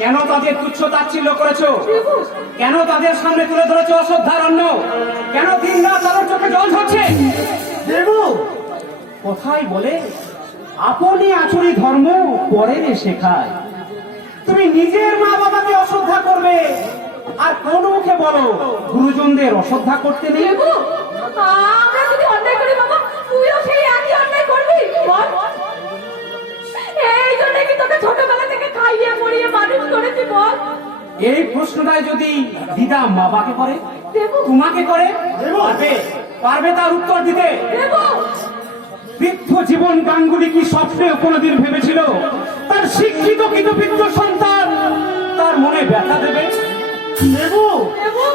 কেন তাদের তুচ্ছ তাচ্ছিল্য করেছো? কেন তাদের সামনে তুলে ধরেছো অশ্রদ্ধার অন্ন? কেন দিন রাত তাদের চোখে জল ঝরছে? দেবু কোথায় বলে আপনি আচরি ধর্ম পরের শেখায়। তুমি নিজের মা বাবাকে অশ্রদ্ধা করবে আর কোন মুখে বলো গুরুজনদের অশ্রদ্ধা করতে নেই? আমরা যদি অন্যায় করি বাবা, তুইও সেই একই অন্যায় করবি। বল, এই জন্য কি তোকে ছোটবেলা থেকে খাইয়ে পড়িয়ে মানুষ করেছি? বল, এই প্রশ্নটাই যদি দিদা মা বাবাকে করে, দেবু, তোমাকে করে, দেবু। পারবে তার উত্তর দিতে? দেবু, বৃদ্ধ জীবন গাঙ্গুলি কি স্বপ্নেও কোনোদিন ভেবেছিল তার শিক্ষিত কৃতবিদ্য সন্তান তার মনে ব্যথা দেবে? দেবু দেবু,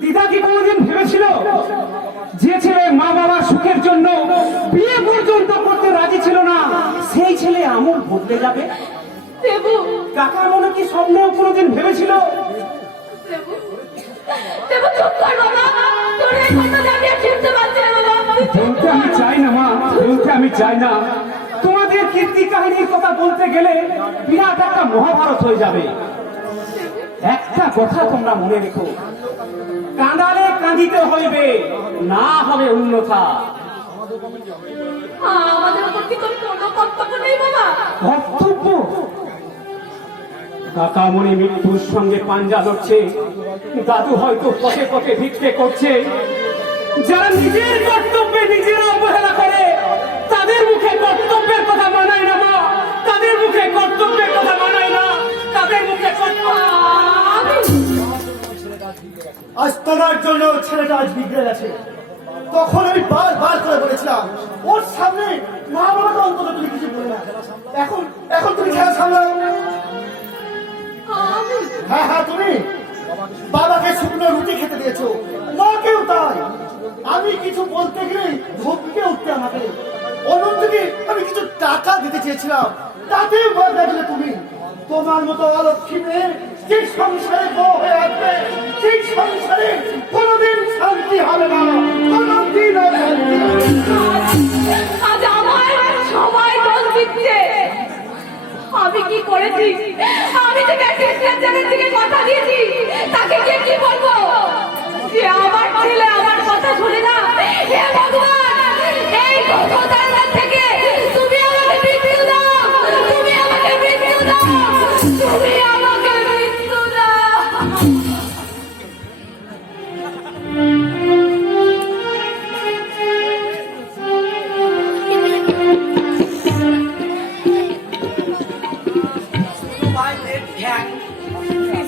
দিদা কি কোনোদিন ভেবেছিল যে ছেলে মা বাবার সুখের জন্য বিয়ে পর্যন্ত করতে রাজি ছিল না সেই ছেলে আমল বদলে যাবে? দেবু, কাকা মনে কি স্বপ্নেও কোনোদিন ভেবেছিল? দেবু, দেবু, চুপ কর বাবা। তোর এই কথা আমি আর শুনতে পাচ্ছি না বাবা। বলতে আমি চাই না মা, বলতে আমি চাই না। তোমাদের কীর্তি কাহিনীর কথা বলতে গেলে বিরাট একটা মহাভারত হয়ে যাবে। একটা কথা তোমরা মনে রেখো, কাঁদালে কাঁদিতে হইবে, না হবে অন্যথা। আমাদের উপর কি তোর কোনো কর্তব্য নেই বাবা? কর্তব্য? কাকামণি মৃত্যুর সঙ্গে পাঞ্জা লড়ছে, দাদু হয়তো পথে পথে ভিক্ষে করছে। যারা নিজের কর্তব্যে নিজেরা অবহেলা করে তাদের মুখে কর্তব্যের কথা মানায় না মা, তাদের মুখে কর্তব্যের কথা মানায় না, তাদের মুখে আজ তোমার জন্য ছেলেটা আজ বিগড়ে গেছে। তখন আমি বারবার করে বলেছিলাম ওর সামনে মা বাবাকে অন্তত তুমি কিছু বলে না। এখন এখন তুমি খেলা সামলাও। হ্যাঁ হ্যাঁ, তুমি বাবাকে শুকনো রুটি খেতে দিয়েছো, মাকেও তাই। আমি কিছু বলতে গেলে ধমকে উঠতে আমাকে। অন্যদিকে আমি কিছু টাকা দিতে চেয়েছিলাম, তাতেও বদলা দিলে তুমি। তোমার মতো অলক্ষী মেয়ে যে সংসারে বউ হয়ে আসবে, সেই সংসারে কোনোদিন শান্তি হবে না, কোনোদিন শান্তি হবে না। আজ আমায় সবাই দোষ দিচ্ছে। আমি কি করেছি? আমি তোকে চ্যানেল থেকে কথা দিয়েছি, তাকে গিয়ে কি বলবো যে আমার ছেলে আমার কথা শুনে না? হে ভগবান, এই কথার থেকে তুমি আমাকে মৃত্যু দাও, তুমি আমাকে মৃত্যু দাও, তুমি আমাকে মৃত্যু দাও।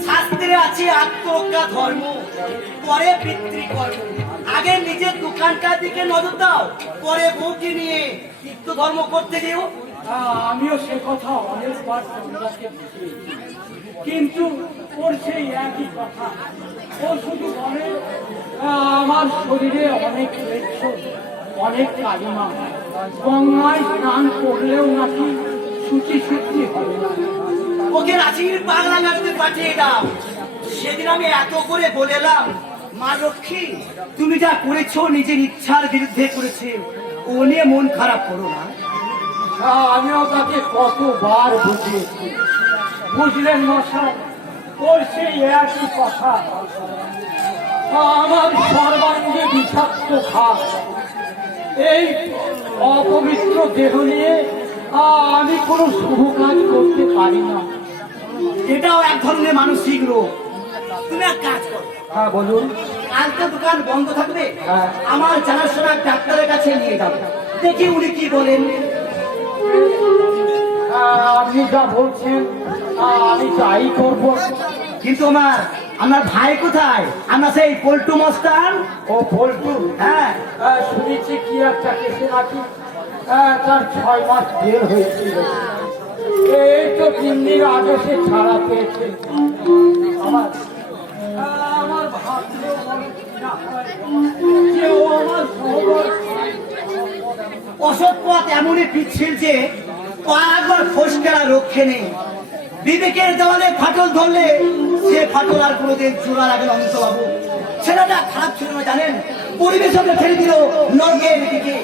শাস্ত্রে আছে আত্মহত্যা ধর্ম, পরে পিতৃকর্ম। আগে নিজের দোকানটার দিকে নজর দাও, পরে বউকে নিয়ে তীর্থ ধর্ম করতে যেও। আমিও সে কথা অনেকবার সন্ধ্যাকে বুঝিয়েছি, কিন্তু ওর সেই একই কথা। ও শুধু বলে আমার শরীরে অনেক ক্লেশ, অনেক কালিমা, গঙ্গায় স্নান করলেও নাকি শুচি শুচি হবে না। ওকে রাঁচির বাংলা গাড়িতে পাঠিয়ে দাও। সেদিন আমি এত করে বলেলাম, মা লক্ষ্মী তুমি যা করেছো নিজের ইচ্ছার বিরুদ্ধে করেছে, ও নিয়ে মন খারাপ করো না। আমিও তাকে কতবার বুঝিয়েছি, বুঝলেন মশাই? ওর সেই একই কথা। আমার সর্বাঙ্গে বিষাক্ত ঘাত, এই অপবিত্র দেহ নিয়ে আমি কোনো শুভ কাজ করতে পারি না। এটাও এক ধরনের মানসিক রোগ। তুমি এক কাজ করো, হ্যাঁ বলুন। কালকে দোকান বন্ধ থাকবে, হ্যাঁ। আমার জানাশোনা ডাক্তারের কাছে নিয়ে যাবো, দেখি উনি কি বলেন। আপনি যা বলছেন আমি তাই করবো। কিন্তু আমার ভাই কোথায়? আমরা সেই পল্টু মস্তান। ও পল্টু? হ্যাঁ, শুনেছি কি একটা কেসে নাকি তার 6 মাস বের হয়েছিল। এই তো 3 দিন আগে সে ছাড়া পেয়েছে। আমার ভাবলেও মনে না হয় যে ও আমার সহবর্তী। অসৎ পথ এমনই পিচ্ছিল যে কয়েকবার ফসকেরা রক্ষে নেই। বিবেকের দেওয়ালে ফাটল ধরলে সে ফাটল আর কোনোদিন চূড়া লাগে না। অন্তবাবু ছেলেটা খারাপ ছিল না জানেন, পরিবেশ ওকে ছেড়ে দিল নরকের দিকে।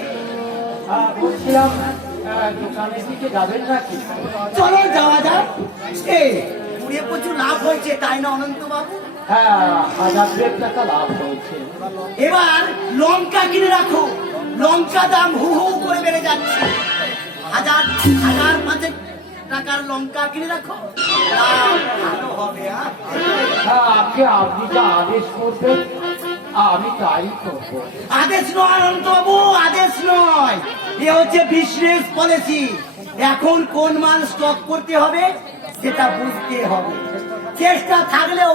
বলছিলাম দোকানের দিকে যাবেন নাকি? চলো যাওয়া যাক। এই ঘুরে প্রচুর লাভ হয়েছে তাই না অনন্ত বাবু? হ্যাঁ, 1000 টাকা লাভ হয়েছে। এবার লঙ্কা কিনে রাখো, লঙ্কা দাম হু হু করে বেড়ে যাচ্ছে। 5,000 টাকার লঙ্কা কিনে রাখো, লাভ ভালো হবে। হ্যাঁ, আপনি যা আদেশ করবেন আমি তাই করবো। আদেশ নয় অনন্ত বাবু, আদেশ নয়, এ হচ্ছে বিজনেস পলিসি। এখন কোন মাল স্টক করতে হবে সেটা বুঝতে হবে। চেষ্টা থাকলেও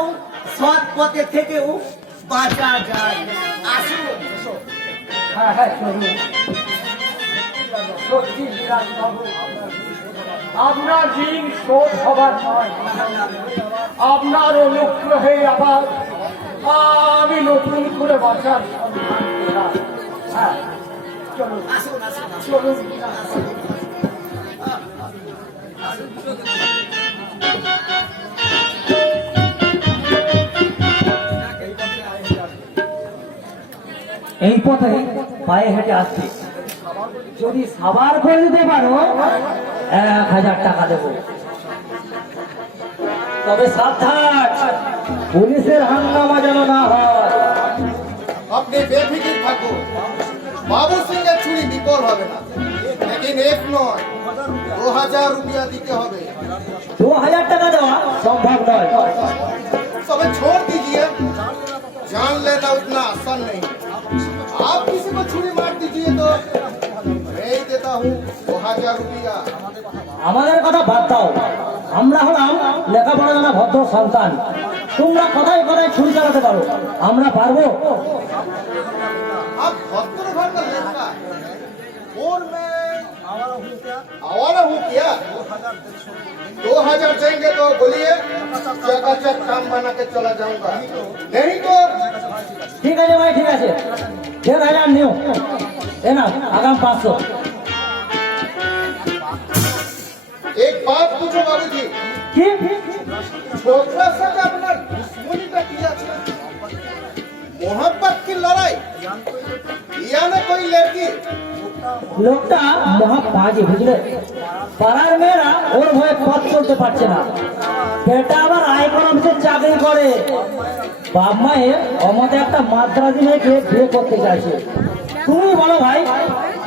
সৎ পথে থেকেও বাঁচা যায়। আসুন। হ্যাঁ, চলুন। সত্যি বিরাটবাবু, আপনার ঋণ শোধ হবার নয়, আপনার অনুগ্রহে আবার আমি নতুন করে বাঁচার সন্ধান পেলাম। হ্যাঁ, চলুন আসুন, আসুন, আসুন। চলুন। এই পথে পায়ে হেঁটে আসছি, যদি সাবার করে দিতে পারো 1000 টাকা দেবো। তবে সাবধান, পুলিশের হাঙ্গামা যেন না হয়। আপনি বেফিকির থাকুন, বাবু সিংহের ছুরি বিফল হবে না। लेकिन एक নয়, 2000 रुपया দিতে হবে। 2000 টাকা দেওয়া সম্ভব নয়। सबे छोड़ दीजिए, जान लेना उतना आसान नहीं। आप किसी को छुरी मार दीजिए तो मैं ही देता हूँ 2000 रुपया। আমাদের কথা বাদ দাও, আমরা হলাম লেখাপড়া জানা ভদ্র সন্তান। তোমরা কথায় কথায় ছুরি চালাতে পারো, আমরা পারবো? आप भद्र घर का लड़का है और मैं आवारा हूँ क्या? 2000 देंगे तो बोलिए, चकाचक काम बना के चला जाऊंगा, नहीं तो ঠিক আছে ভাই, ঠিক আছে, 1000 নিও। এ না, আগাম 500। एक बात पूछो बाबू जी, কি? छोकरा साथ अपना दुश्मनी का किया था, मोहब्बत की लड़ाई या ना कोई लड़की? লোকটা মহা বাজে, বুঝলে? পাড়ার মেয়েরা ওর ভয়ে পথ চলতে পারছে না। বেটা আবার আয়কর অফিসে চাকরি করে, বাপ মায়ের অমতে একটা মাদ্রাজি মেয়েকে বিয়ে করতে চাইছে। তুমি বলো ভাই,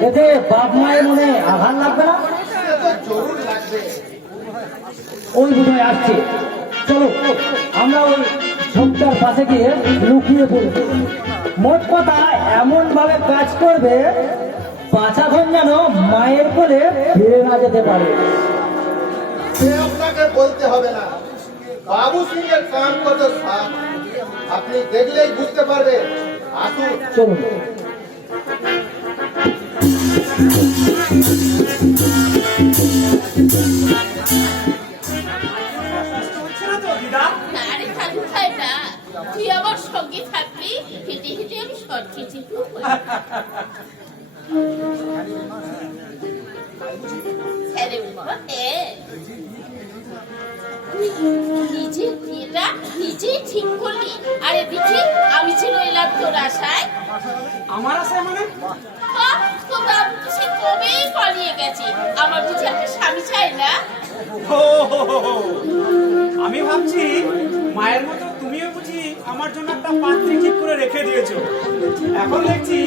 এতে বাপ মায়ের মনে আঘাত লাগবে না? ये तो जरूर लगते। ওই বুঝে আসছে, চলো আমরা ওই ঝোপটার পাশে গিয়ে লুকিয়ে পড়ব। মোট কথা এমন ভাবে কাজ করবে, বাচ্চাখন যেন মায়ের কোলে ফিরে না যেতে পারে। সে আপনাকে বলতে হবে না, বাবু সিংহের কাম কত সাফ, আপনি দেখলেই বুঝতে পারবে। আসুন। চলুন। আরে থাকু খাই না, তুই আমার সঙ্গে থাকবি, হেঁটে হেঁটে আমি শর্ট খেয়েছি। নিজে বিয়েটা নিজেই ঠিক করলি, আরে দেখি আমি ছিল এলাম তোর আশায়। আমার আশায় মানে? তো বাবু তো সে কবেই পালিয়ে গেছে, আমার বুঝি একটা স্বামী চাই না? আমি ভাবছি মায়ের মতো তুমিও বুঝি আমার জন্য একটা পাত্রী ঠিক করে রেখে দিয়েছো। এখন দেখছি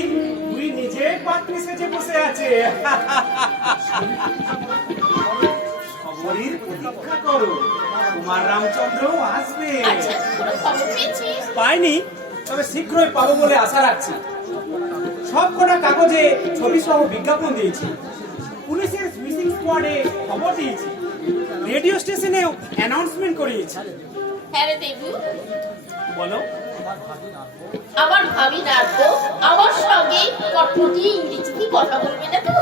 তুই নিজে পাত্রী সেজে বসে আছে। খবরের প্রতীক্ষা করো, তোমার রামচন্দ্র আসবে। আচ্ছা, কোনো খবর পেয়েছিস? পাইনি, তবে শীঘ্রই পাবো বলে আশা রাখছি। সব কটা কাগজে ছবি সহ বিজ্ঞাপন দিয়েছি, পুলিশের সুইচিং স্কোয়াডে খবর দিয়েছি, রেডিও স্টেশনেও অ্যানাউন্সমেন্ট করিয়েছি। হ্যাঁ রে দেবু, বলো। আমার ভাবি না তো আমার সঙ্গে কটমটি ইংরেজিতে কথা বলবে না তো?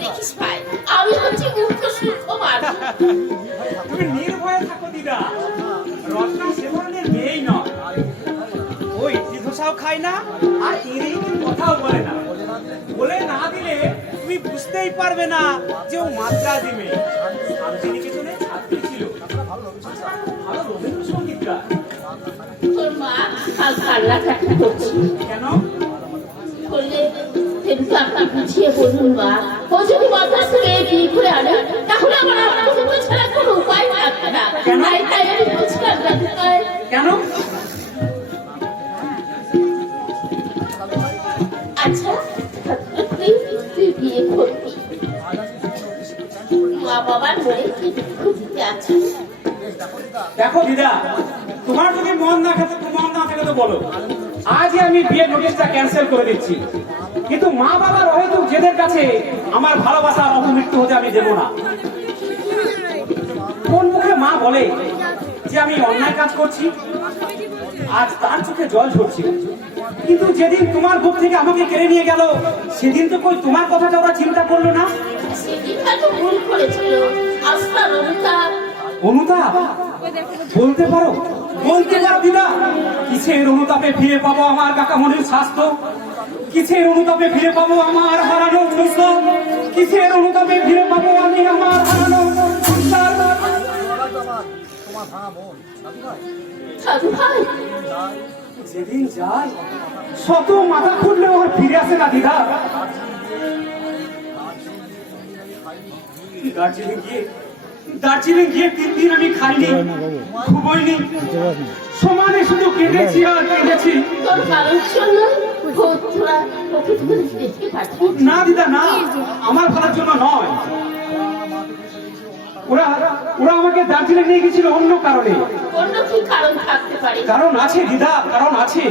দেখিস ভাই, আমি হচ্ছি মূর্খ সূর্খ মানুষ। তুমি নির্ভয়ে থাকো দিদা, রত্না সে ধরনের মেয়েই নয়। ওই ইডলি ধোসাও খায় না আর ইংরেজিতে কথাও বলে না। বলে না দিলে তুমি বুঝতেই পারবে না যে ও মাদ্রাজি মেয়ে। শান্তিনিকেতনে ছাত্রী ছিল, ভালো রবীন্দ্রসঙ্গীত গায়। তোর মা কাল কান্নাকাটি করছি কেন? বললে, কিন্তু আপনি বুঝিয়ে বলুন মা, ও যদি বাতাস থেকে বিয়ে করে আনে তাহলে আমার আত্মহত্যা ছাড়া কোনো উপায় থাকবে না। তাই আমি বলছিলাম দাদু ভাই। কেন? আচ্ছা তুই বিয়ে করবি, মা বাবার মনে কি দুঃখ দিতে আছে? দেখো দিদা, তোমার যদি মন না থাকে তো বলো, আজই আমি বিয়ের নোটিশটা ক্যান্সেল করে দিচ্ছি। কিন্তু মা বাবার অহেতুক জেদের কাছে আমার ভালোবাসার অপমৃত্যু হতে আমি দেব না। কোন মুখে মা বলে যে আমি অন্যায় কাজ করছি, আজ তার চোখে জল ঝরছিল। কিন্তু যেদিন তোমার বুক থেকে আমাকে কেড়ে নিয়ে গেল, সেদিন তো কই তোমার কথাটা ওরা চিন্তা করলো না? সেদিন হয়তো ভুল করেছিল, আস্থার অনুতাপ। অনুতাপ বলতে পারো দিদা? কিসের অনুতাপে ফিরে পাবো আমার কাকামণির স্বাস্থ্য? কিসের অনুতাপে ফিরে পাবো আমার হারানো শৈশব? কিসের অনুতাপে ফিরে পাবো আমি আমার হারানো সংসার? দাদু ভাই, যেদিন যায় শত মাথা খুঁড়লেও আর ফিরে আসে না দিদা। দার্জিলিং গিয়ে 3 দিন আমি খাইনি, ঘুমোইনি, সমানে শুধু কেঁদেছি আর কেঁদেছি। তোর কারোর জন্য তোরা ওকে দেখতে পাচ্ছিস না দিদা না, আমার ভালোর জন্য নয়। ওরা আমাকে দার্জিলিং নিয়ে গেছিল অন্য কারণে। অন্য কি কারণ থাকতে পারে? কারণ আছে দিদা, কারণ আছে।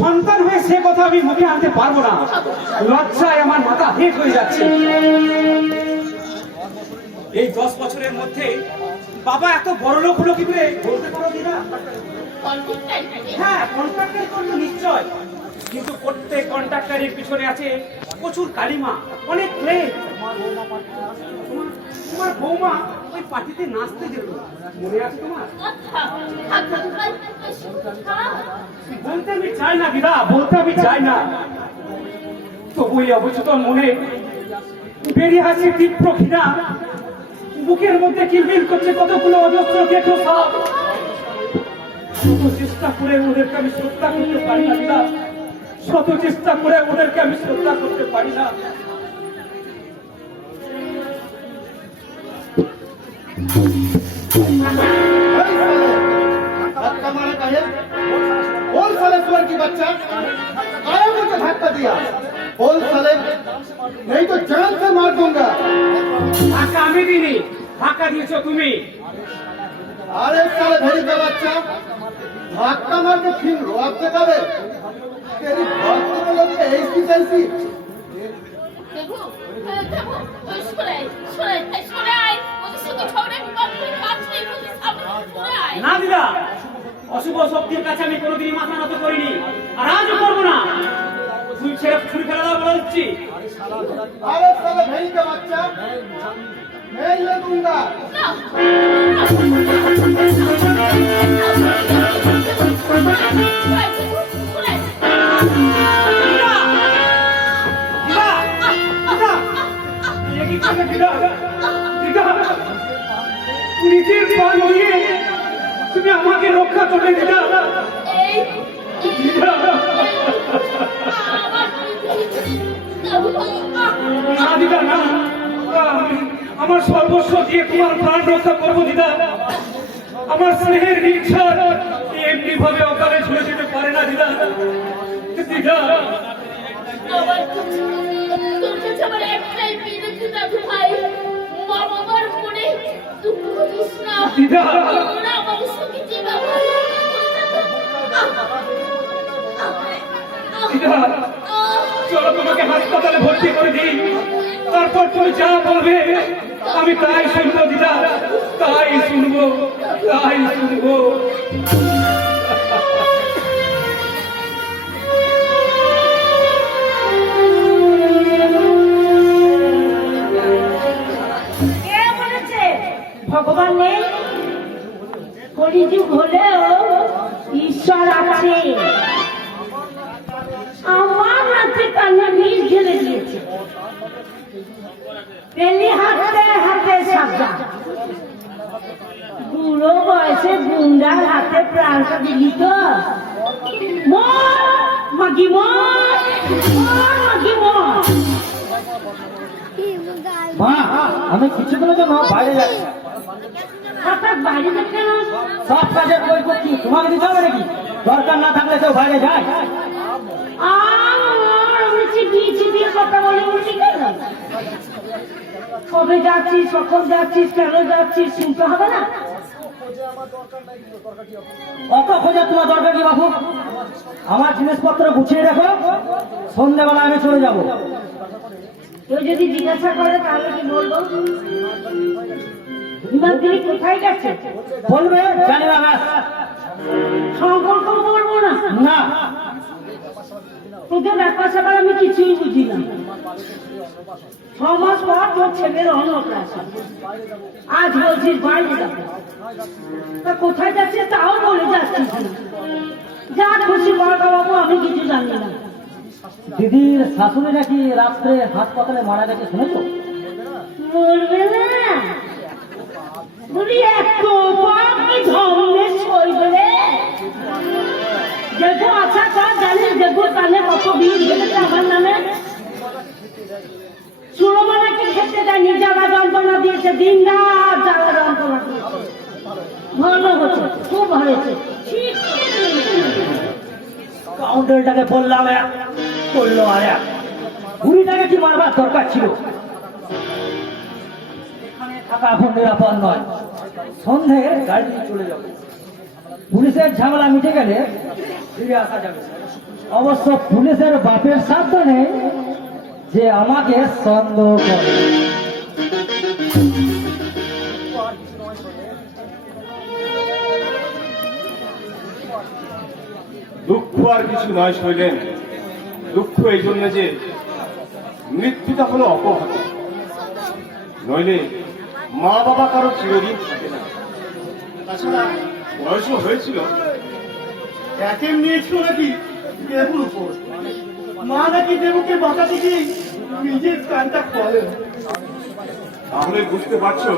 সন্তান হয়ে সে কথা আমি মুখে আনতে পারবো না, লজ্জায় আমার মাথা হেট হয়ে যাচ্ছে। এই 10 বছরের মধ্যে বাবা এত বড় লোক হলো কি করে বলতে পারো দিদা? হ্যাঁ, কন্ট্রাক্টর করলো নিশ্চয়, কিন্তু প্রত্যেক কন্ট্রাক্টরের পিছনে আছে প্রচুর কালিমা, অনেক ক্লেম। তোমার বৌমা ওই পার্টিতে নাচতে যেত, মনে আছে তোমার? বলতে আমি চাই না দিদা, বলতে আমি চাই না, তবু এই অবচেতন মনে বেরিয়ে আসছে তীব্র ঘৃণা। বুকের মধ্যে কিলবিল করছে কতগুলো অজস্র দেখো সাপ। শত চেষ্টা করে ওদেরকে আমি শ্রদ্ধা করতে পারি না দিদা, শত চেষ্টা করে ওদেরকে আমি শ্রদ্ধা করতে পারি না। बोल साले सुअर की बच्चा, आया मुझे धक्का दिया। बोल साले, नहीं तो जान से मार दूंगा। ধাক্কা আমি দিইনি, ধাক্কা দিয়েছো তুমি। अरे साले भेड़ी का बच्चा, धक्का मार के फिर रोक से कबे? तेरी बात तो लोग ऐसी कैसी? দেখো ওই সরে আয় ওদের সঙ্গে ঝগড়া বিবাদ করে কাজ নেই, সরে আয়। না দিদা, অশুভ শক্তির কাছে আমি কোনোদিনই মাথা নত করিনি, আর আজও করবো না। তুই ছেড়ে ছুরি ফেলে দাও বলে দিচ্ছি। अरे साले भेड़ी का बच्चा, मैं ले दूंगा। নিজের প্রাণ দিয়ে তুমি আমাকে রক্ষা করবে দিদা। না দিদা না, আমার সর্বস্ব দিয়ে তোমার প্রাণ রক্ষা করবো দিদা। আমার স্নেহের ইচ্ছা এমনি ভাবে অকালে ঝুলে যেতে পারে না দিদা। দিদা আমার তোর কাছে আমার একটাই বিনতি দাদু ভাই, মা বাবার মনে দুঃখ দিস না। দিদা ওরা আমার সঙ্গে যে ব্যবহার দিদা, চলো তোমাকে হাসপাতালে ভর্তি করে দিই, তারপর তুমি যা বলবে আমি তাই শুনবো দিদা, তাই শুনবো। কে বলেছে ভগবান নেই? কলিযুগ হলেও ঈশ্বর আছে। আমার হাতে কান্না নিজ ঢেলে দিয়েছে, পেলি হাতে হাতে সাবধান। বুড়ো বয়সে গুন্ডার হাতে প্রাণটা দিলি তো। মর মাগি মর, মাগি মর। মা আমি কিছুদিনের জন্য বাইরে যাচ্ছি। হঠাৎ বাইরে যাবে কেন? সব কাজের বই করছি, তোমাকে দিতে হবে নাকি? দরকার না থাকলে কেউ বাইরে যায়? আমি চিবিয়ে কথা বলে উল্টি কেন? কবে যাচ্ছিস, কখন যাচ্ছিস, কেন যাচ্ছিস শুনতে হবে না? অত খোঁজা তোমার দরকার কি বাবু? আমার জিনিসপত্র গুছিয়ে রাখো, সন্ধ্যাবেলা আমি চলে যাব। কেউ যদি জিজ্ঞাসা করে তাহলে কি বলবো? বিমান তিনি কোথায় গেছে? বলবে জানি না ব্যাস। সম্পর্ক বলবো না। না তোদের ব্যাপার স্যাপার আমি কিছুই বুঝি না। 6 মাস পর তোর ছেলের অন্নপ্রাশন, আজ বলছিস বাইরে যাবে। তা কোথায় যাচ্ছে তাও বলে যাচ্ছিস না। যা খুশি বড় বাবু, আমি কিছু জানি না। দিদির শাশুড়ি নাকি রাত্রে হাসপাতালে মারা গেছে, শুনেছো? বলবে না বলি এত পাপ কি ধর্মে সইবে রে? দেখো আশা কর জানিস, দেখো কানে কত বিষ বেড়েছে আমার নামে। সুরমা নাকি খেতে দেয়নি, জ্বালা যন্ত্রণা দিয়েছে, দিন রাত জ্বালা যন্ত্রণা দিয়েছে। ভালো হচ্ছে, খুব ভালো হয়েছে। ঠিক কাউন্টারটাকে বললাম এক, করলো আর এক। বুড়িটাকে কি মারবার দরকার ছিল? এখানে থাকা এখন নিরাপদ নয়। সন্ধে গাড়ি নিয়ে চলে যাবে। পুলিশের ঝামেলা মিটে গেলে ফিরে আসা যাবে। অবশ্য পুলিশের বাপের সাধ্য নেই যে আমাকে সন্দেহ করে। দুঃখ আর কিছু নয় শৈলেন, দুঃখ এই জন্য যে মৃত্যুটা হলো অপঘাত, নইলে মা বাবা কারো চিরদিন থাকে না। তাছাড়া বয়সও হয়েছিল। একের নিয়েছিল নাকি দেবুর উপর। মা নাকি দেবুকে বাঁচাতে গিয়ে নিজের প্রাণটা খোয়ালেন। তাহলে বুঝতে পারছো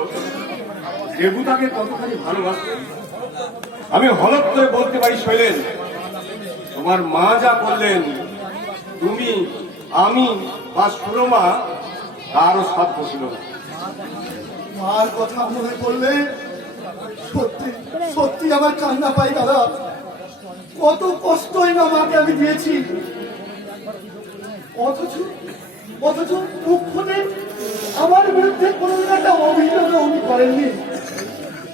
দেবু তাকে কতখানি ভালোবাসতেন। আমি হলপ করে বলতে পারি শৈলেন, তোমার মা যা করলেন তুমি, আমি বা সুরমা তারও সাধ্য ছিল না। মার কথা মনে পড়লে সত্যি সত্যি আমার কান্না পাই দাদা। কত কষ্টই না মাকে আমি দিয়েছি, অথচ অথচ মুখে আমার বিরুদ্ধে কোনো একটা অভিযোগ উনি করেননি।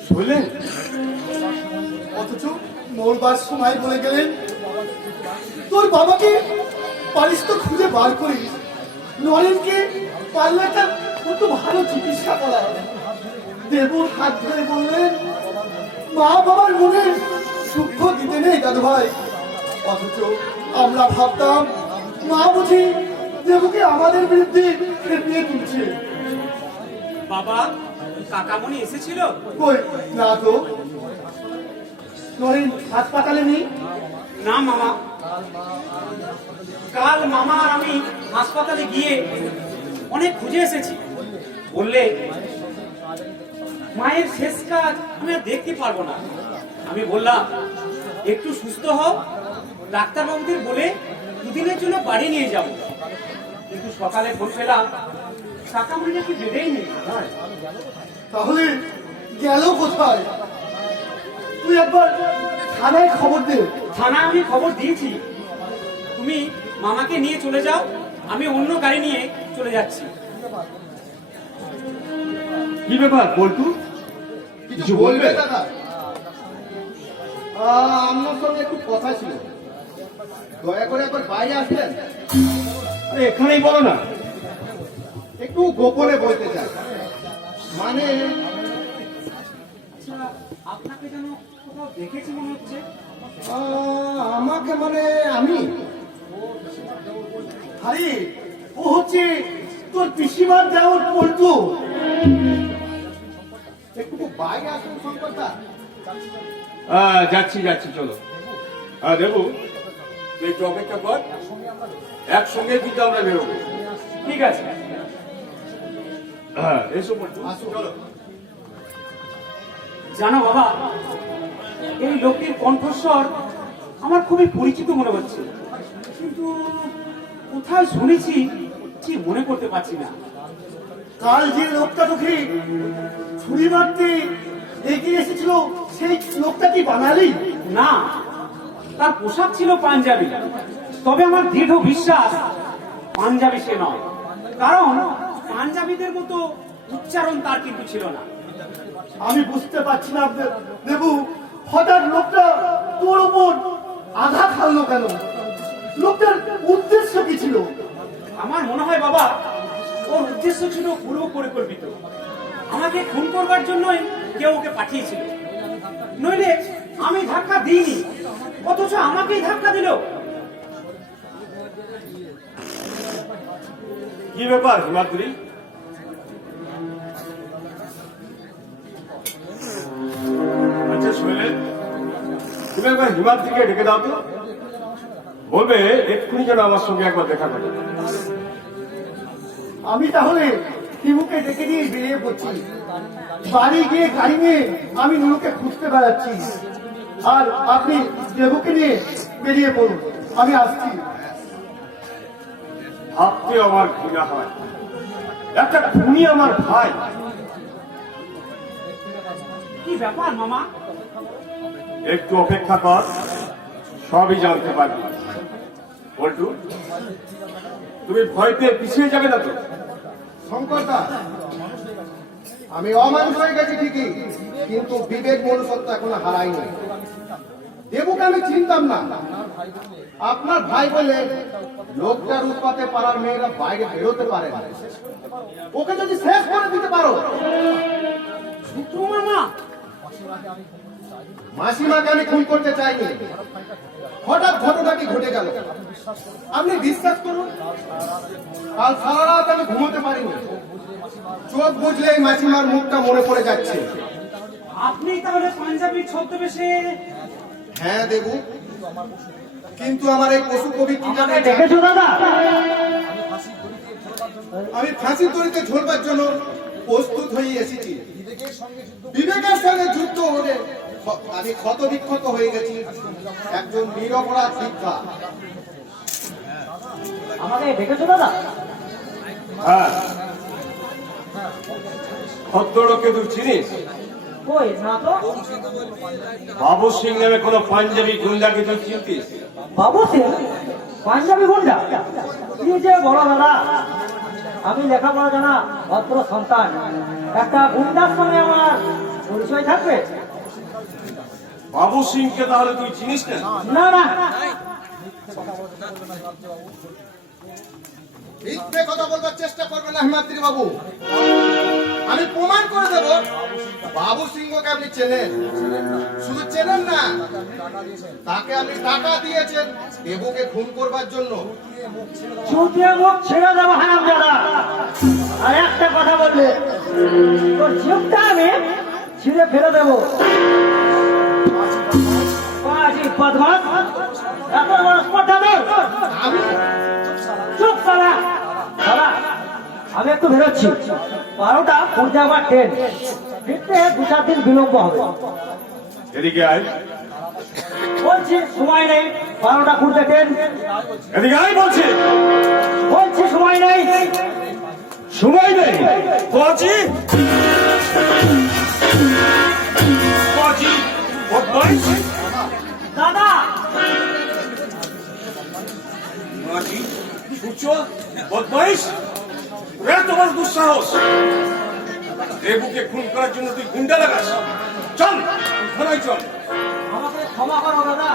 শৈলেন, অথচ মরবার সময় বলে গেলেন, তোর বাবাকে পারিস তো খুঁজে বার করিস, নরেনকে পারলে একটা কত ভালো চিকিৎসা করা। দেবুর হাত ধরে বললেন, মা বাবার মনে সুখ দিতে নেই দাদু ভাই। অথচ আমরা ভাবতাম মা বুঝি দেবুকে আমাদের বিরুদ্ধে খেপিয়ে তুলছে। বাবা, কাকামণি এসেছিল? কই না তো, নরেন হাসপাতালে নেই। না মামা, কাল মামা আর আমি হাসপাতালে গিয়ে অনেক খুঁজে এসেছি। বললে মায়ের শেষ কাজ আমি আর দেখতে পারবো না। আমি বললাম একটু সুস্থ হও, ডাক্তারবাবুদের বলে দুদিনের জন্য বাড়ি নিয়ে যাব। কিন্তু সকালে ফোন পেলাম কাকামণি নাকি বেডেই নেই। তাহলে গেল কোথায়? তুই একবার থানায় খবর দে। থানা আমি খবর দিয়েছি। তুমি মামাকে নিয়ে চলে যাও, আমি অন্য গাড়ি নিয়ে চলে যাচ্ছি। কি ব্যাপার বলতু, কিছু বলবে? দাদা, আপনার সঙ্গে একটু কথা ছিল, দয়া করে একবার বাইরে আসবেন। আরে এখানেই বলো না। একটু গোপনে বলতে চাই। মানে আচ্ছা, আপনাকে যেন কোথাও দেখেছি মনে হচ্ছে। আমাকে মানে আমি আরে ও হচ্ছে তোর পিসিমার যাওয়ার পল্টু। একটু বাইরে আসুন শঙ্করদা। যাচ্ছি যাচ্ছি, চলো। দেবু তুই একটু অপেক্ষা কর, একসঙ্গে কিন্তু আমরা বেরোবো। ঠিক আছে। এসো বলতু, চলো। জানো বাবা, এই লোকটির কণ্ঠস্বর আমার খুবই পরিচিত মনে হচ্ছে, কিন্তু কোথায় শুনেছি ঠিক মনে করতে পারছি না। কাল যে লোকটা তোকে ছুরি মারতে এগিয়ে এসেছিল সেই লোকটা কি বাঙালি? না, তার পোশাক ছিল পাঞ্জাবি, তবে আমার দৃঢ় বিশ্বাস পাঞ্জাবি সে নয়, কারণ পাঞ্জাবিদের মতো উচ্চারণ তার কিন্তু ছিল না। আমি বুঝতে পারছি না দেবু, হঠাৎ লোকটা তোর উপর আঘাত হারলো কেন? লোকটার উদ্দেশ্য কি ছিল? আমার মনে হয় বাবা, ওর উদ্দেশ্য ছিল পূর্ব পরিকল্পিত। আমাকে খুন করবার জন্যই কেউ ওকে পাঠিয়েছিল, নইলে আমি ধাক্কা দিইনি, অথচ আমাকেই ধাক্কা দিল। কি ব্যাপার হিমাদ্রি? আচ্ছা শৈলেন, তুমি একবার হিমাদ্রিকে ডেকে দাও তো, বলবে এক্ষুনি যেন আমার সঙ্গে একবার দেখা করে। আমি তাহলে হিমুকে ডেকে নিয়ে বেরিয়ে পড়ছি। বাড়ি গিয়ে গাড়ি নিয়ে আমি নুরুকে খুঁজতে বেড়াচ্ছি, আর আপনি দেবুকে নিয়ে বেরিয়ে পড়ুন, আমি আসছি। ভাবতে আমার ঘৃণা হয়, একটা খুনি আমার ভাই। কি ব্যাপার মামা? একটু অপেক্ষা কর, সবই জানতে পারবি। বল্টু, তুমি ভয় পেয়ে পিছিয়ে যাবে না তো? শঙ্করদা, আমি অমানুষ হয়ে গেছি ঠিকই, কিন্তু বিবেক মনুষ্যত্ব এখনো হারাইনি। দেবুকে আমি চিনতাম না, আপনার ভাই বলে লোকটার উৎপাতে পাড়ার মেয়েরা বাইরে বেরোতে পারে না। ওকে যদি শেষ করে দিতে পারো। ছোটু মামা, মাসিমাকে আমি খুন করতে চাইনি, হঠাৎ ঘটনাটি ঘটে গেল। আপনি বিশ্বাস করুন, কাল সারা রাত আমি ঘুমোতে পারিনি। চোখ বুঝলেই মাসিমার মুখটা মনে পড়ে যাচ্ছে। আপনি তাহলে পাঞ্জাবির ছদ্মবেশে? হ্যাঁ দেবু, কিন্তু আমার এই পশু পবিত্রটা দেখেছো দাদা? আমি ফাঁসির দড়িতে ঝুলবার জন্য প্রস্তুত হয়ে এসেছি। বিবেকের সঙ্গে যুদ্ধ হলে আমি ক্ষত বিক্ষত হয়ে গেছি, একজন নিরপরাধ ভিক্ষা। আমাকে দেখেছো দাদা? হ্যাঁ, ভদ্রলোককে তুই চিনিস? কই না তো। বাবু সিং নামে কোন পাঞ্জাবি গুন্ডাকে তুই চিনতিস? বাবু সিং পাঞ্জাবি গুন্ডা? কি যে বলো দাদা, আমি লেখাপড়া জানা ভদ্র সন্তান, একটা গুন্ডার সঙ্গে আমার পরিচয় থাকবে? বাবু সিংকে তাহলে তুই চিনিস না? না না, মিথ্যে কথা বলবার চেষ্টা করবেন না হিমাদ্রি বাবু। আমি প্রমাণ করে দেব বাবু সিংহকে আপনি চেনেন। শুধু চেনেন না, তাকে আপনি টাকা দিয়েছেন দেবুকে খুন করবার জন্য। চুটিয়ে মুখ ছেড়ে দেবো হারাম দাদা। আর একটা কথা বললে তোর জিভটা আমি ছিঁড়ে ফেলে দেবো। পাজি বদমাশ, এত বড় স্পর্ধা তোর? আমি চুপ সালা। দাদা, আমি একটু বেরোচ্ছি, 12টা পূর্জা আবার ট্রেন, ফিরতে 2-4 দিন বিলম্ব হবে। এদিকে আয়, বলছি সময় নেই, 12টা খুঁড়তে ট্রেন। এদিকে আয় বলছি। বলছি সময় নেই। সময় নেই বাজি, বাজি বদমাইশ। দাদা, বাজি সূর্য বদমাইশ, এত বড় দুঃসাহস! দেবুকে খুন করার জন্য তুই গুন্ডা লাগাস? চল থানায় চল। আমাকে ক্ষমা করো দাদা,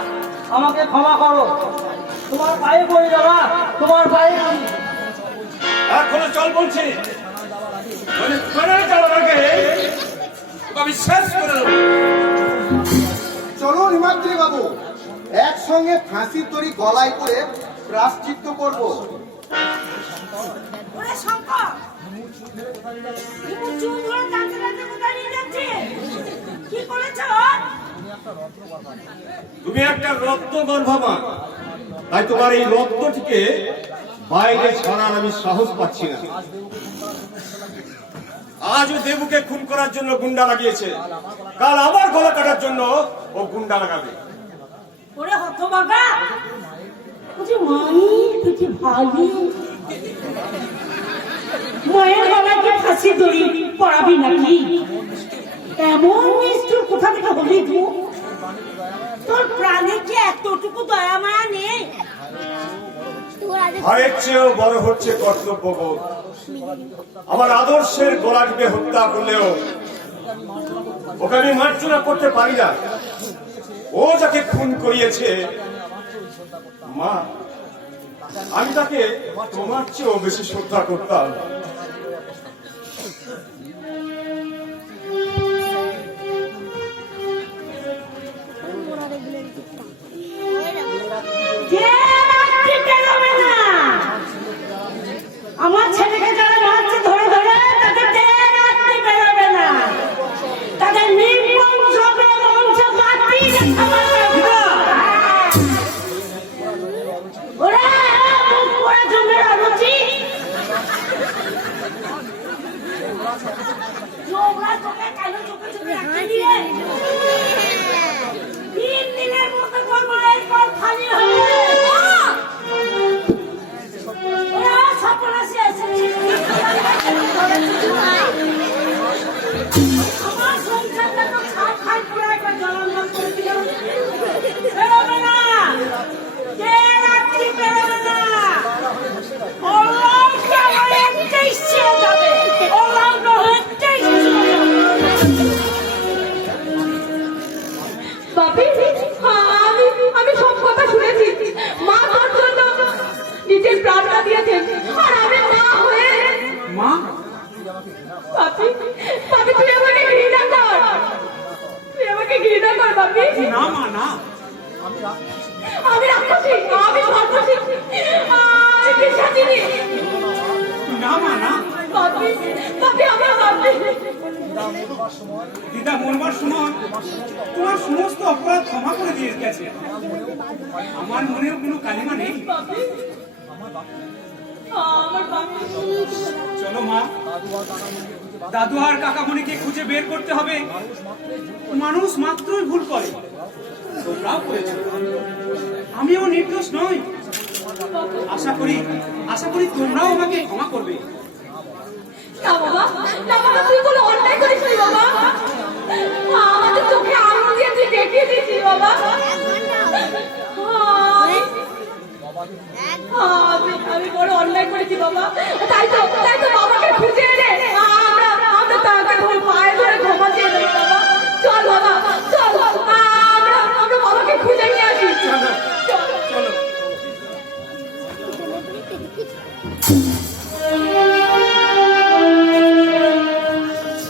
আমাকে ক্ষমা করো। তোমার পায়ে পড়ি দাদা, তোমার পায়ে পড়ি। এখনো চল বলছি, মানে থানায় যাওয়ার আগে তোকে আমি শেষ করে দেবো। চলুন হিমাদ্রি বাবু, একসঙ্গে ফাঁসির দড়ি গলায় করে প্রায়শ্চিত্ত করব। ওরে শঙ্কর, তুমি চুপ করে কাঁদতে কাঁদতে কোথায় নিয়ে যাচ্ছিস? কি করেছো? তুমি একটা রত্ন গর্ভমা, তাই তোমার এই রত্নটিকে বাইরে ছাড়ার আমি সাহস পাচ্ছি না। আজও দেবুকে খুন করার জন্য গুন্ডা লাগিয়েছে, কাল আবার গলা কাটার জন্য ও গুন্ডা লাগাবে। ওরে হতভাগা, তুই মানি তুই ভাবি মায়ের বাবাকে ফাঁসি দড়ি পড়াবি নাকি? এমন নিষ্ঠুর কোথা থেকে হলি তুই? তোর প্রাণে কি এতটুকু দয়া মায়া নেই? ভাইয়ের চেয়েও বড় হচ্ছে কর্তব্যবোধ। আমার আদর্শের গোলাটিকে হত্যা করলেও ওকে আমি মার্জনা করতে পারি না। ও যাকে খুন করিয়েছে মা, আমি তাকে তোমার চেয়েও বেশি শ্রদ্ধা করতাম। আমার ছেলেকে যারা মারছে ধরে ধরে তাদের রাত্রি বেরোবে না, তাদের নির্বংশকে বংশ বাতি ওরা মুখ পড়া জমের আলোচি ওরা তোকে কেন চোখে চোখে রাখতে দিয়ে 3 দিনের মধ্যে করবো এরপর খালি হয়ে আমার সংসারটা তো ছাপ খাই পুরো একটা জলাঞ্জল করে দিল। বেরোবে না, কে রাত্রি বেরোবে না। অলৌকে হয়ে টেস্টে যাবে, অলৌকে হয়ে টেস্টে যাবে। বাপি, আমি সব কথা শুনেছি। মা তোর জন্য নিজের প্রাণটা দিয়েছেন, আর আমি মা হয়ে মা, বাপি, বাপি তুই আমাকে ঘৃণা কর, তুই আমাকে ঘৃণা কর বাপি। না মা না, আমি রাক্ষসী, আমি সর্বশী, আমি পিশাচিনী। না মা না। বাপি, বাপি আমার বাপি। দিদা মরবার সময় তোমার সমস্ত অপরাধ ক্ষমা করে দিয়ে গেছে। আমার মনেও কোনো কালিমা নেই। বাপি, আমার বাপি। চলো মা, দাদু আর কাকামণিকে খুঁজে বের করতে হবে। মানুষ মাত্রই ভুল করে, তোমরাও করেছো, আমিও নির্দোষ নই। আশা করি তোমরাও আমাকে ক্ষমা করবে। না বাবা, না বাবা, তুই কোনো অন্যায় করিসনি বাবা। আমাদের চোখে আঙুল দিয়ে তুই দেখিয়ে দিয়েছিস বাবা। আমি বড় অন্যায় করেছি বাবা। তাই তো বাবাকে খুঁজে এনে আমরা তাকে পায়ে ধরে ক্ষমা চেয়ে দেই বাবা। চল বাবা, চল, আমরা বাবাকে খুঁজে নিয়ে আসি। চলো চল। চলো।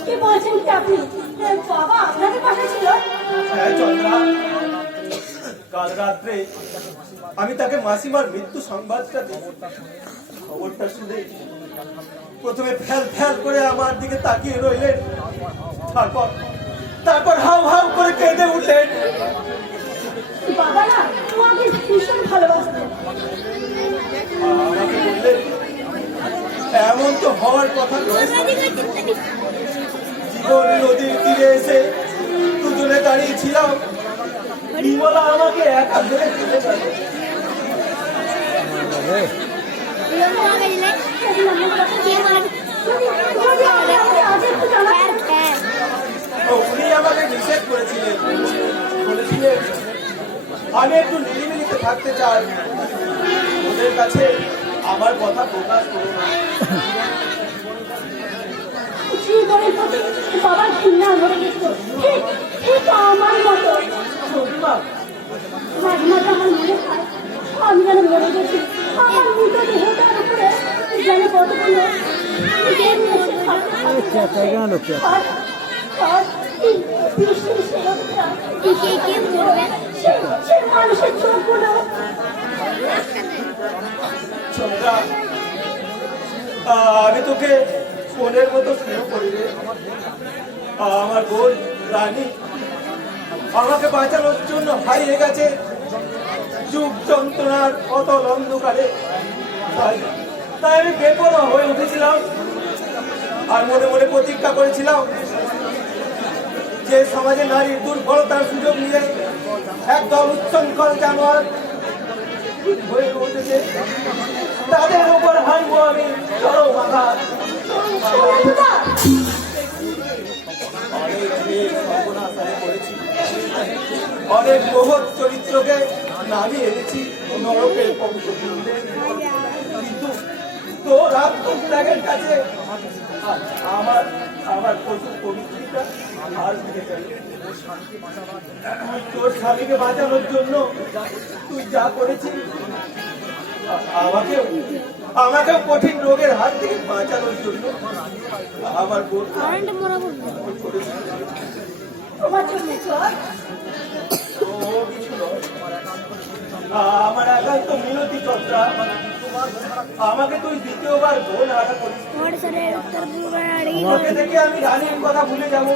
কি বলছেন কি আপনি? বাবা আপনাদের পাশে ছিল? হ্যাঁ চন্দ্রা, কাল রাত্রে আমি তাকে মাসিমার মৃত্যু সংবাদটা দিই। খবরটা শুনে প্রথমে ফ্যাল ফ্যাল করে আমার দিকে তাকিয়ে রইলেন, তারপর হাউ হাউ করে কেঁদে উঠলেন। বাবা না তোমাকে ভীষণ ভালোবাসতেন। আমাকে বললেন, এমন তো হওয়ার কথা নয়। জীবন নদীর তীরে এসে দুজনে দাঁড়িয়েছিলাম, বিমলা আমাকে একা ধরে ফেলে গেল। উনি আমাকে নিষেধ করেছিলেন, বলেছিলেন আমি একটু নিরিবিলিতে থাকতে চাই, ওদের কাছে আমার কথা প্রকাশ করো না। জীবনের প্রতি বাবার ঘৃণা ধরে গেছিল, ঠিক আমার মতো। মাঝে মাঝে আমার মনে হয় আমি যেন মরে গেছি, আমার মৃত দেহটার উপরে যেন কতগুলো মানুষের চোখগুলো আমি তোকে ফোনের মতো স্নেহ করি রে। আমার বোন রানী আমাকে বাঁচানোর জন্য হারিয়ে গেছে যুগ যন্ত্রণার অতল অন্ধকারে। তাই আমি বেপরোয়া হয়ে উঠেছিলাম আর মনে মনে প্রতিজ্ঞা করেছিলাম যে সমাজে নারীর দুর্বলতার সুযোগ নিয়ে একদল উচ্ছৃঙ্খল জানোয়ার নিখুঁত হয়ে উঠেছে, তাদের উপর হানবো আমি চরম আঘাত। অনেক মহৎ চরিত্রকে নামিয়ে এনেছি নরকের পঙ্কজে, কিন্তু তোর আত্মত্যাগের কাছে আমার আমার প্রচুর পবিত্রতা হার দিতে চাই। তোর স্বামীকে বাঁচানোর জন্য তুই যা করেছিস, আমাকেও কঠিন রোগের হাত থেকে বাঁচানোর জন্য আমার বোন করেছিল। আমার একান্ত মিনতি চর্চা, আমাকে তুই দ্বিতীয়বার বোন আঘাত করিস। তোমাকে দেখে আমি রানীর কথা ভুলে যাবো,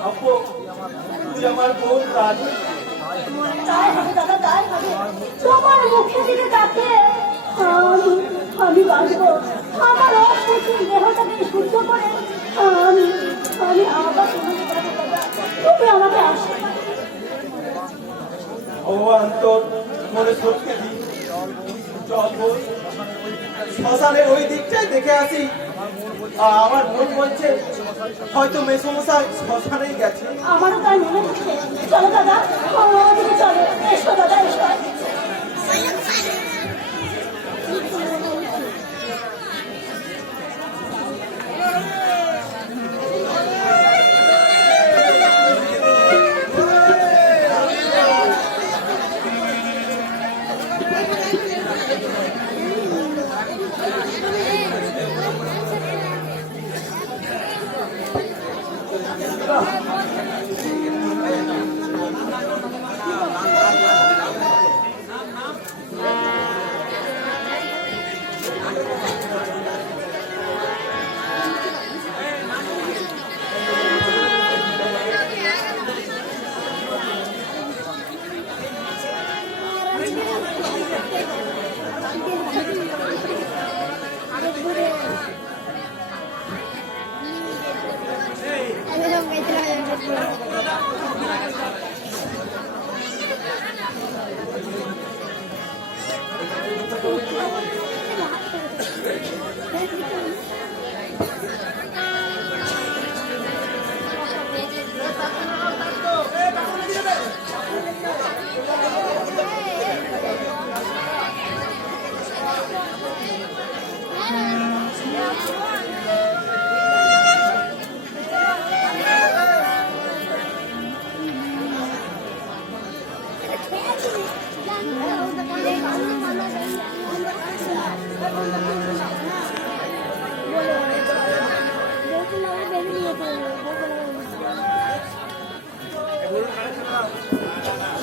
ভাববো তুই আমার বোন রানী। তাই হবে দাদা, তাই হবে। তোমার মুখের দিকে তাকিয়ে আমি বাঁচবো। আমার অসুস্থ দেহটাকে শুদ্ধ করে আমি আবার তোমাকে যাবো দাদা। তুমি আমাকে আশীর্বাদ ভগবান তোর মনে সত্যি দি চল বোন, শ্মশানের ওই দিকটাই দেখে আসি। আমার মন বলছে হয়তো মেসমশাই শ্মশানেই গেছে। আমারও তাই মনে হচ্ছে। চলো দাদা, ওদিকে চলো। এসো দাদা, এসো।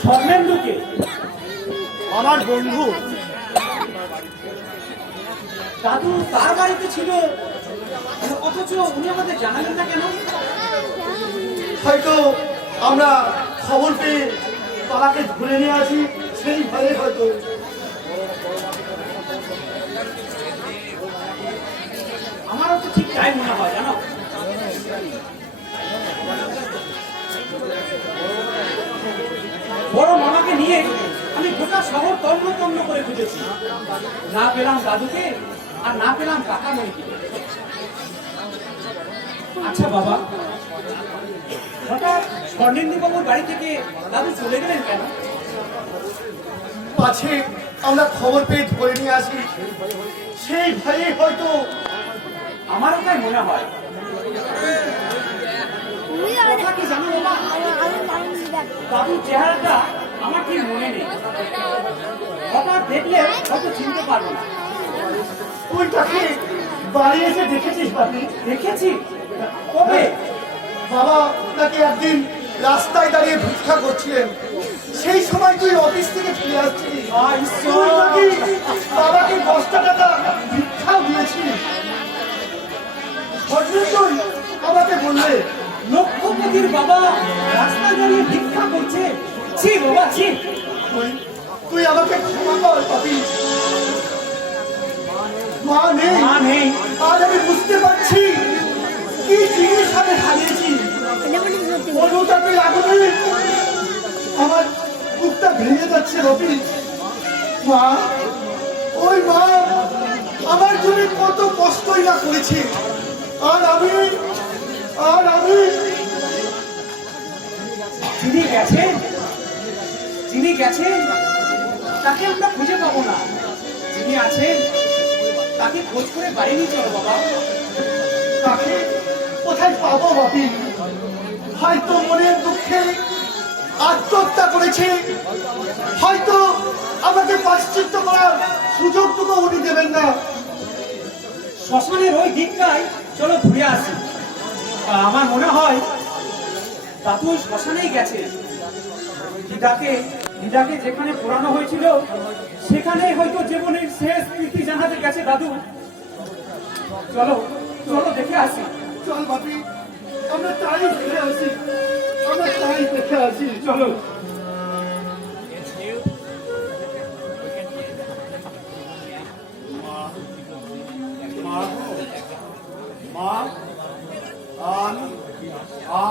স্বর্ণেন্দুকে আমার বন্ধু দাদু তার বাড়িতে ছিল, অথচ উনি আমাদের জানালেন না কেন? হয়তো আমরা খবর পেয়ে বাবাকে ধরে নিয়ে আসি, সেই ভয়ে হয়তো। আমারও তো ঠিক তাই মনে হয়, জানো। বড় মামাকে নিয়ে আমি গোটা শহর তন্ন তন্ন করে খুঁজেছি, না পেলাম দাদুকে আর না পেলাম কাকা মনিকে। আচ্ছা বাবা, হঠাৎ স্বর্ণেন্দু বাবুর বাড়ি থেকে দাদু চলে গেলেন কেন? পাছে আমরা খবর পেয়ে ধরে নিয়ে আসি, সেই ভয়ে হয়তো। আমারও তাই মনে হয়। কথা কি জানো বাবা, দাদুর চেহারাটা আমার ঠিক মনে নেই, হঠাৎ দেখলে হয়তো চিনতে পারবো না। তুই তাকে বাড়ি এসে দেখেছিস বাপি? দেখেছি। কবে? বাবা নাকি একদিন রাস্তায় দাঁড়িয়ে ভিক্ষা করছিলেন, সেই সময় তুই অফিস থেকে ফিরে আসছিস। তুই নাকি বাবাকে 10 টাকা ভিক্ষাও দিয়েছিস। তুই আমাকে বললে লক্ষ্যপতির বাবা রাস্তায় দাঁড়িয়ে ভিক্ষা করছে। ছি বাবা, ছি। তুই আমাকে ক্ষমা কর বাপি। মা নেই, মা নেই। আজ আমি বুঝতে পারছি কি জিনিস আমি হারিয়েছি। অনুতাপের আগুনে আমার বুকটা ভেঙে যাচ্ছে রবি। মা, ওই মা আমার জন্য কত কষ্টই না করেছে, আর আমি যিনি গেছেন, যিনি গেছেন তাকে আমরা খুঁজে পাবো না। যিনি আছেন তাকে খোঁজ করে বাড়ি নিয়ে চলো বাবা। তাকে কোথায় পাবো বাপি? হয়তো মনের দুঃখে আত্মহত্যা করেছে, হয়তো আমাকে প্রায়শ্চিত্ত করার সুযোগটুকু উনি দেবেন না। শ্মশানের ওই দিকটায় চলো ঘুরে আসি। আমার মনে হয় দাদু ওই শ্মশানেই গেছে। দিদাকে যেখানে পোড়ানো হয়েছিল সেখানেই হয়তো জীবনের শেষ স্মৃতি জানাতে গেছে দাদু। চলো চলো দেখে আসি। চল বাপি, আমরা তাই দেখে আসি, চলো।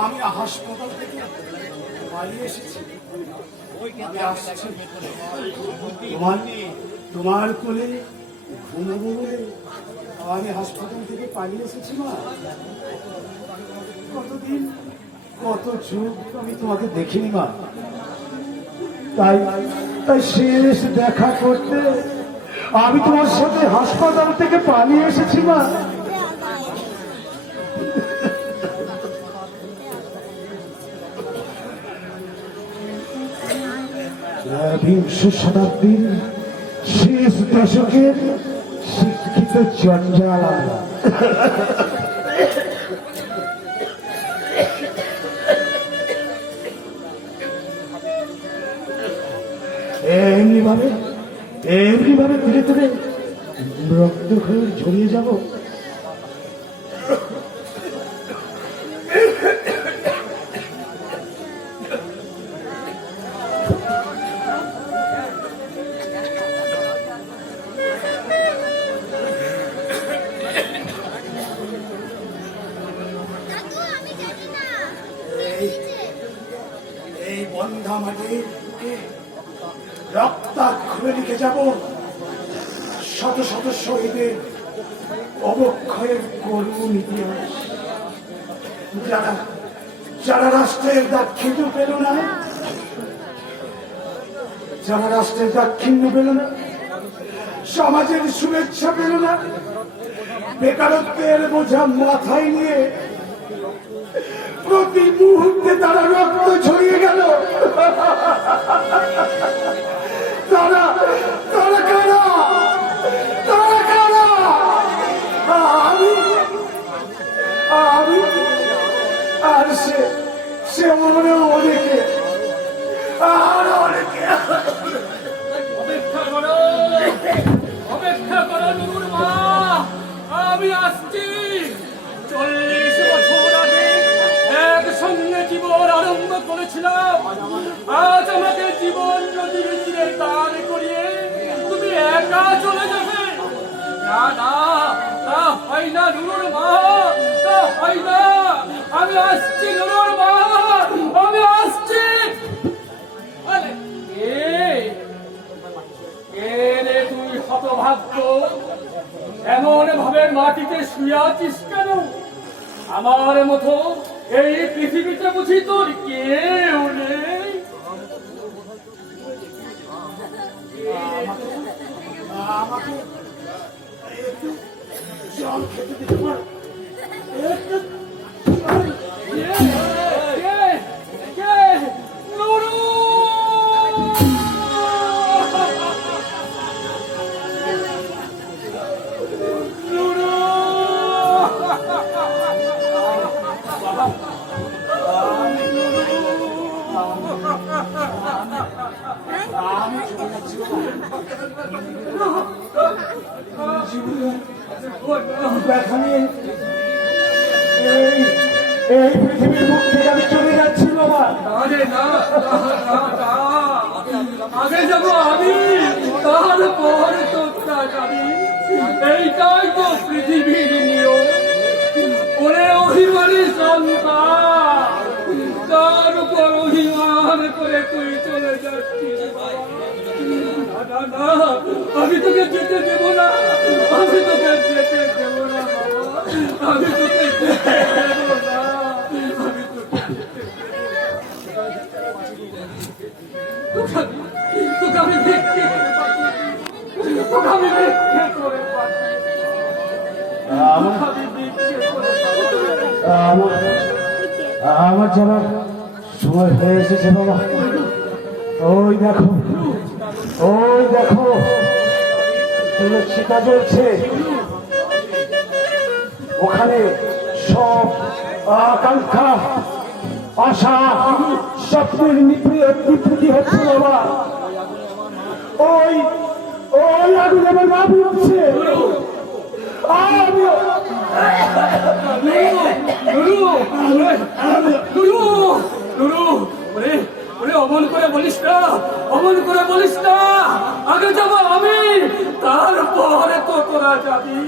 আমি হাসপাতাল থেকে পালিয়ে এসেছি। আমি আসছি তোমার কোলে ঘুমবো বলে আমি হাসপাতাল থেকে পালিয়ে এসেছি। মা, কতদিন কত যুগ আমি তোমাকে দেখিনি মা, তাই শেষ দেখা করতে আমি তোমার সাথে হাসপাতাল থেকে পালিয়ে এসেছি। মা, বিংশ শতাব্দীর শেষ দশকের শিক্ষিত জঞ্জাল আমরা। এমনি ভাবে ধীরে ধীরে রক্ত হয়ে ঝরিয়ে যাব। এই বন্ধা মাটির রক্তাক্ষরে লিখে যাব শত শত শহীদের অবক্ষয়ের করুণ ইতিহাস। যারা রাষ্ট্রের দাক্ষিণ্য পেল না, সমাজের শুভেচ্ছা পেল না, বেকারত্বের বোঝা মাথায় নিয়ে প্রতি মুহূর্তে তারা রক্ত ছড়িয়ে গেল। তারা কারা? আমি আর সে মনে অনেকে, আর অনেকে। অপেক্ষা করো নুরুর মা, আমি আসছি। 40 বছর আগে একসঙ্গে জীবন আরম্ভ করেছিলাম, আজ আমাকে জীবন নদীর তীরে দাঁড় করিয়ে তুমি একা চলে যাবে? না না, তা হয় না নুরুর মা, তা হয় না। আমি আসছি নুরুর মা, আমি আসছি। রে তুই হতভাগ্য, এমন ভাবে মাটিতে শুয়ে আছিস কেন? আমার মতো এই পৃথিবীতে বুঝি তোর কেউ নেই? আমাকে একটু জল খেতে দিতে পারো? এই পৃথিবীর মুখ থেকে আমি চলে যাচ্ছি বাবা। আগে যাবো আমি, তারপর তোরটা যাবি। এইটাই তো পৃথিবীর নিয়ম। ওরে অভিমানী সন্তান, তার উপর অভিমান করে তুই চলে যাচ্ছিস। দাদা না, আমি তোকে যেতে দেবো না, আমি তোকে যেতে দেবো না বাবা, আমি তোকে যেতে দেবো না, আমি তোকে তোকে আমি ভিক্ষে করে পাঠিয়েছি, তোকে আমি ভিক্ষে করে পাঠিয়েছি, আমি ভিক্ষে করে আমার যাবার সময় হয়ে এসেছে বাবা। ওই দেখো, ওই দেখো, চুলের চিতা জ্বলছে, ওখানে সব আকাঙ্ক্ষা আশা স্বপ্নের নিবৃত্তি হচ্ছে বাবা। ওই ওই আগুন আমার বাবু হচ্ছে। অমন করে বলিস না, অমন করে বলিস না, আগে যাবো আমি, তারপরে তো তোরা যাবি,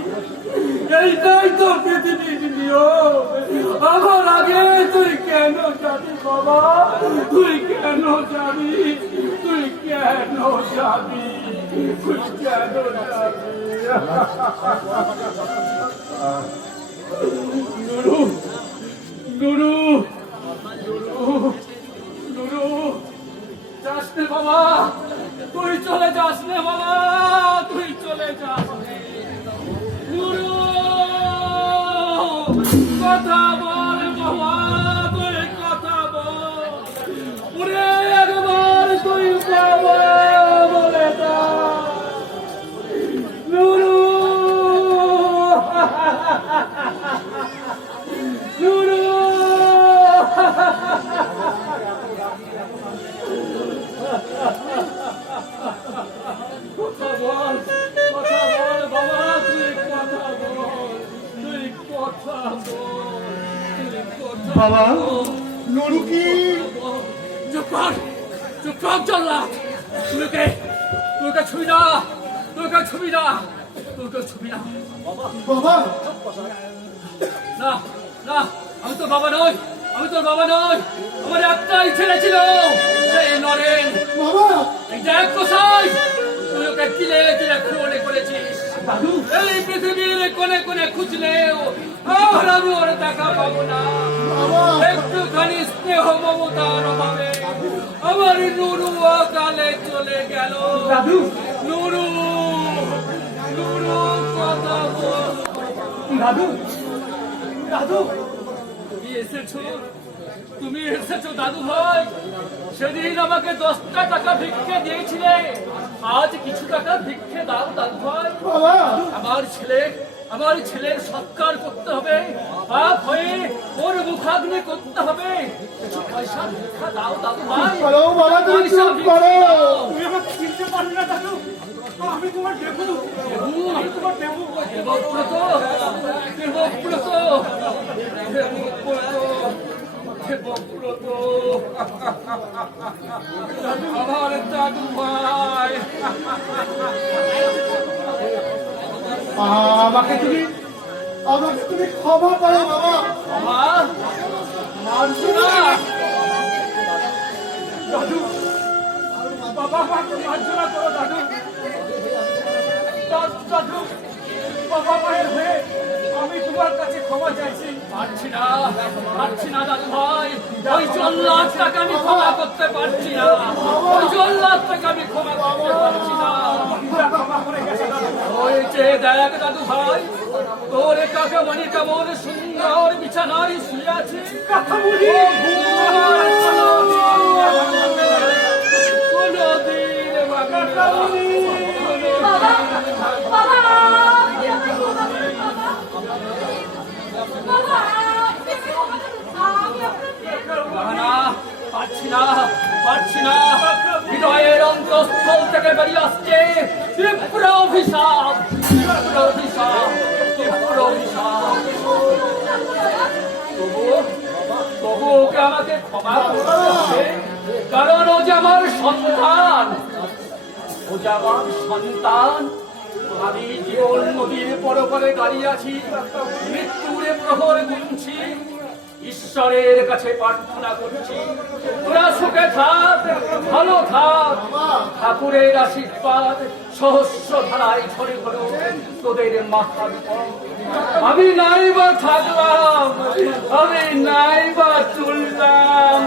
এইটাই তো পৃথিবীর নিয়ম। আমার আগে তুই কেন যাবি বাবা, তুই কেন যাবি, তুই কেন যাবি, তুই কেন যাবি? নুরু, নুরু, নুরু, নুরু, যাস নে বাবা, তুই চলে যাস নে বাবা, তুই চলে যাস নে। নুরু, কথা বল বাবা, তুই কথা বল, ওরে একবার তুই বাবা বলে দা। নুরু, নুরু, কথা বল, কথা বল বাবা, তুই কথা বল, তুই কথা বল, তুই কথা বাবা, বল। নুরু কি? চুপ কর, চুপ কর, চল্লা, তুইকে ছুবি না, তোকে ছুবি না, তোকে ছুবি না। বাবা, না না, আমি তোর বাবা নই, আমি তোর বাবা নই, আমার একটাই ছেলে ছিল, সেই নরেন। বাবা, এই দেখ কোথায়, তুই ওকে কিলে কিলে খুঁড়ে করেছিস। এই পৃথিবীর কোনে কোনে খুঁজলেও আর আমি ওর দেখা পাবো না। একটুখানি স্নেহ মমতার অভাবে আমার নুরু অকালে চলে গেল। দাদু, নুরু, নুরু কথা বল। দাদু, দাদু, তুমি এসেছো, তুমি এসেছো দাদু ভাই। সেদিন আমাকে 10টা টাকা ভিক্ষে দিয়েছিলে, আজ কিছু টাকা ভিক্ষে দাও দাদু ভাই। আমার ছেলের সৎকার করতে হবে, পাপ হয়ে ওর মুখাগ্নি করতে হবে, কিছু পয়সা ভিক্ষা দাও দাদু ভাই। বাবা, তুমি চুপ করো। তুমি আমাকে চিনতে পারলে না দাদু, আমি তোমার দেবু, আমি তোমার দেবু। দেবব্রত, দেবব্রত, দেবব্রত, দেবব্রত, আমার দাদু ভাই। আমাকে তুমি ক্ষমা করো বাবা। মানছো না দাদু, বাবা মাকে মার্জনা করো দাদু। দাদু, বাবা মায়ের হয়ে আমি তোমার কাছে ক্ষমা চাইছি। পারছি না দাদু ভাই, ওই 4 লাখ টাকা আমি ক্ষমা করতে পারছি না, ওই 4 লাখ টাকা আমি ক্ষমা করতে পারছি না। ক্ষমা করে গেছে দাদু। ওই যে দেখ দাদু ভাই, তোর কাকামণি কেমন সুন্দর বিছানায় শুয়ে আছে। কাকামণি, কোনদিন কাকামণি। বাবা, বাবা, বাবা, পারছি না, হৃদয়ের অন্তঃস্থল থেকে বেরিয়ে আসছে তীব্র অভিশাপ, তীব্র অভিশাপ, তীব্র অভিশাপ। তবু ওকে আমাকে ক্ষমা করতে হবে, কারণ ও যে আমার সন্তান, ও যে আমার সন্তান। আমি জীবন নদীর পরপারে দাঁড়িয়ে আছি, মৃত্যুরে প্রহর গুনছি, ঈশ্বরের কাছে প্রার্থনা করছি, তোরা সুখে থাক, ভালো থাক, ঠাকুরের আশীর্বাদ সহস্র ধারায় ঝরে পড়ো তোদের মাথার উপর। আমি নাই বা থাকলাম, আমি নাই বা চললাম।